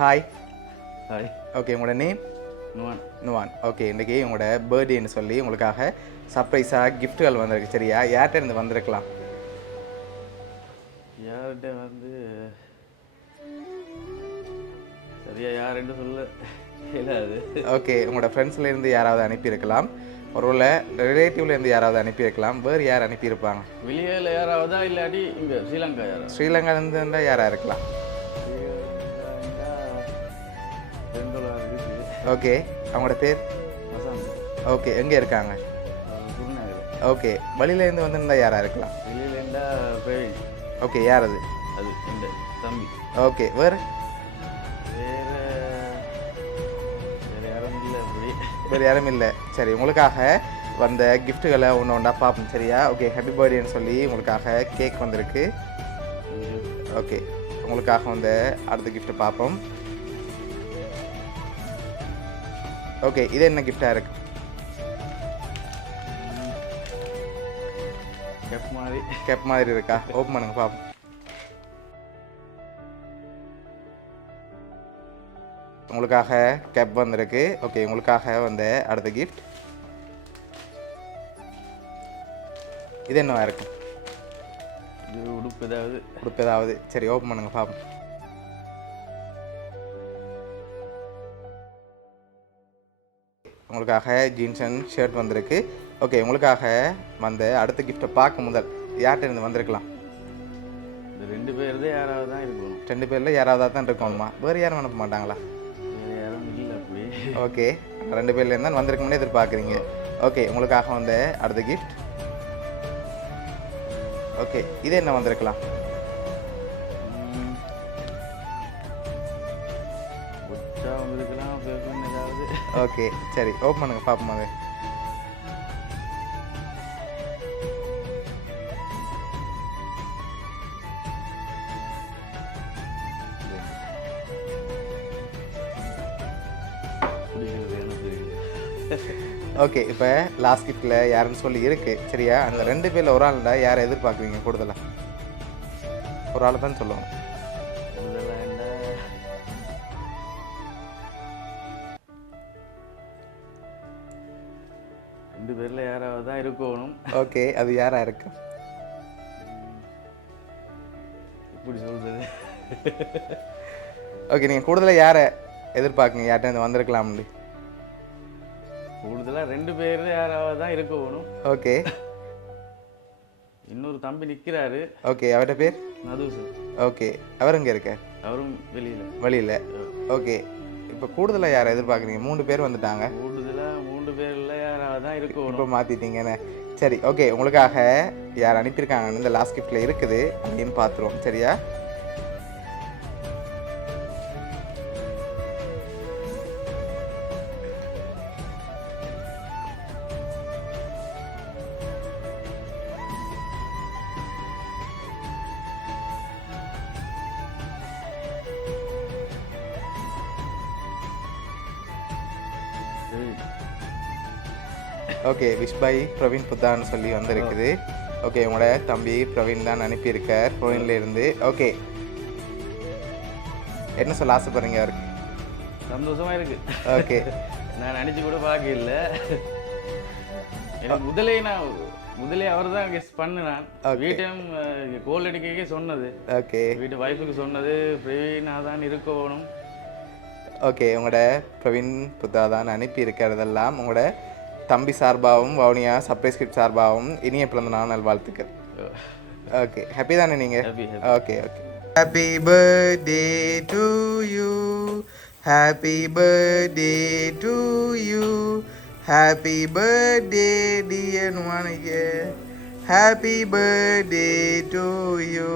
Hi. Hi. Okay, உங்களோட name? Nuwan. Nuwan. Okay, இன்றைக்கி உங்களோட பர்த்டேன்னு சொல்லி உங்களுக்காக சர்ப்ரைஸாக கிஃப்ட்டுகள் வந்திருக்கு. சரியா? யார்கிட்ட இருந்து வந்திருக்கலாம்? யார்கிட்ட சரியா யாருன்னு சொல்ல இயலாது. ஓகே, உங்களோட ஃப்ரெண்ட்ஸ்லேருந்து யாராவது அனுப்பியிருக்கலாம், ஒரு ரிலேட்டிவ்லேருந்து யாராவது அனுப்பியிருக்கலாம். வேறு யார் அனுப்பியிருப்பாங்க? வெளியில் யாராவதா இல்லாட்டி இங்கே ஸ்ரீலங்கா யாராவது? ஸ்ரீலங்காலேருந்து இருந்தால் யாராக இருக்கலாம்? ஓகே, அவங்களோட பேர்? ஓகே, எங்கே இருக்காங்க? ஓகே, வழியிலேருந்து வந்திருந்தா யாராக இருக்கலாம்? வெளியிலேருந்தா பிரவீன். ஓகே, யார் அது? அது இந்த தம்பி. ஓகே, வேறு யாரும் இல்லை. வேறு யாரும் இல்லை. சரி, உங்களுக்காக வந்த கிஃப்ட்டுகளை ஒன்று ஒன்றா பார்ப்போம். சரியா? ஓகே, ஹாப்பி பர்த்டேன்னு சொல்லி உங்களுக்காக கேக் வந்திருக்கு. ஓகே, உங்களுக்காக வந்து அடுத்த கிஃப்ட்டு பார்ப்போம். ஓகே, இது என்ன கிஃப்டாக இருக்கு? கேப் மாதிரி இருக்கா? ஓப்பன் பண்ணுங்க பார்ப்போம். உங்களுக்காக கேப் வந்திருக்கு. ஓகே, உங்களுக்காக வந்த அடுத்த கிஃப்ட் இது என்னவா இருக்கு? இது உடுப்பு ஏதாவது. சரி, ஓப்பன் பண்ணுங்க பார்ப்போம். உங்களுக்காக ஜீன்ஸ் அண்ட் ஷர்ட் வந்திருக்கு. ஓகே, உங்களுக்காக வந்த அடுத்த கிஃப்ட்டை பார்க்க முதல் யார்கிட்ட இருந்து வந்திருக்கலாம்? இந்த 2 பேர் யாராவது தான் இருக்கணும். 2 பேரில் யாராவது தான் இருக்கணுமா? வேறு யாரும் அனுப்ப மாட்டாங்களா? வேறு யாரும் இல்லை அப்படி. ஓகே, 2 பேர்லேருந்து தான் வந்திருக்கும்னே எதிர்பார்க்குறீங்க. ஓகே, உங்களுக்காக வந்த அடுத்த கிஃப்ட். ஓகே, இது என்ன வந்திருக்கலாம்? ஓகே, சரி, ஓப்பன் பண்ணுங்க பார்ப்போம். அது ஓகே, இப்போ லாஸ்ட் கிஃப்டில் யாருன்னு சொல்லி இருக்கு. சரியா? அந்த 2 பேரில் ஒரு ஆள்டா யாரை எதிர்பார்க்குறீங்க கூடுதலாக? ஒரு ஆள் தான் சொல்லுவாங்க. 2 பேரில் யாராவது தான் இருக்கணும். ஓகே, அது யாராக இருக்கு? இப்படி சொல்கிறது. ஓகே, நீங்கள் கூடுதலாக யாரை எதிர்பார்க்குங்க? யார்கிட்ட வந்திருக்கலாம்னு? கூடுதலாக 2 பேர் யாராவது தான் இருக்கணும். ஓகே, இன்னொரு தம்பி நிற்கிறாரு. ஓகே, அவர்கிட்ட பேர்? நதுசு. ஓகே, அவர் எங்கே இருக்கார்? அவரும் வெளியில். ஓகே, இப்போ கூடுதலாக யாரை எதிர்பார்க்குறீங்க? 3 பேர் வந்துட்டாங்க. கூடுதலாக 3 பேரில் யாராவது தான் இருக்கணும். இப்போ மாற்றிட்டீங்கன்னு. சரி, ஓகே, உங்களுக்காக யார் அனுப்பியிருக்காங்கன்னு இந்த லாஸ்ட் கிஃப்டில் இருக்குது அப்படின்னு பார்த்துருவோம். சரியா? ஓகே, விஷ் பை பிரவீன் புத்தான்னு சொல்லி வந்திருக்குது. ஓகே, உங்களோட தம்பி பிரவீன் தான் அனுப்பியிருக்கார் பிரவீன்லேருந்து. ஓகே, என்ன சொல்ல ஆசைப்படுறீங்க அவருக்கு? சந்தோஷமாக இருக்கு. ஓகே, நான் நினச்சி கூட பார்க்க இல்லை. எனக்கு முதலே அவர் தான் கெஸ் பண்ணினான். வீட்டையும் கோல் அடிக்க சொன்னது. ஓகே, வீட்டு ஒய்ஃபுக்கு சொன்னது பிரவீனாக தான் இருக்கணும். ஓகே, உங்களோட பிரவீன் புத்தா தான் அனுப்பியிருக்கிறதெல்லாம் உங்களோட தம்பி சார்பாகவும் வவுனியா சர்ப்ரைஸ் கிஃப்ட் சார்பாகவும் இனிய பிறந்த நாள் நல்வாழ்த்துக்கள். ஓகே, ஹாப்பி தானே நீங்கள்? Okay, okay. Happy birthday to you, happy birthday to you, happy birthday dear நுவானிகே, ஹாப்பி பர்த்டே டு யூ.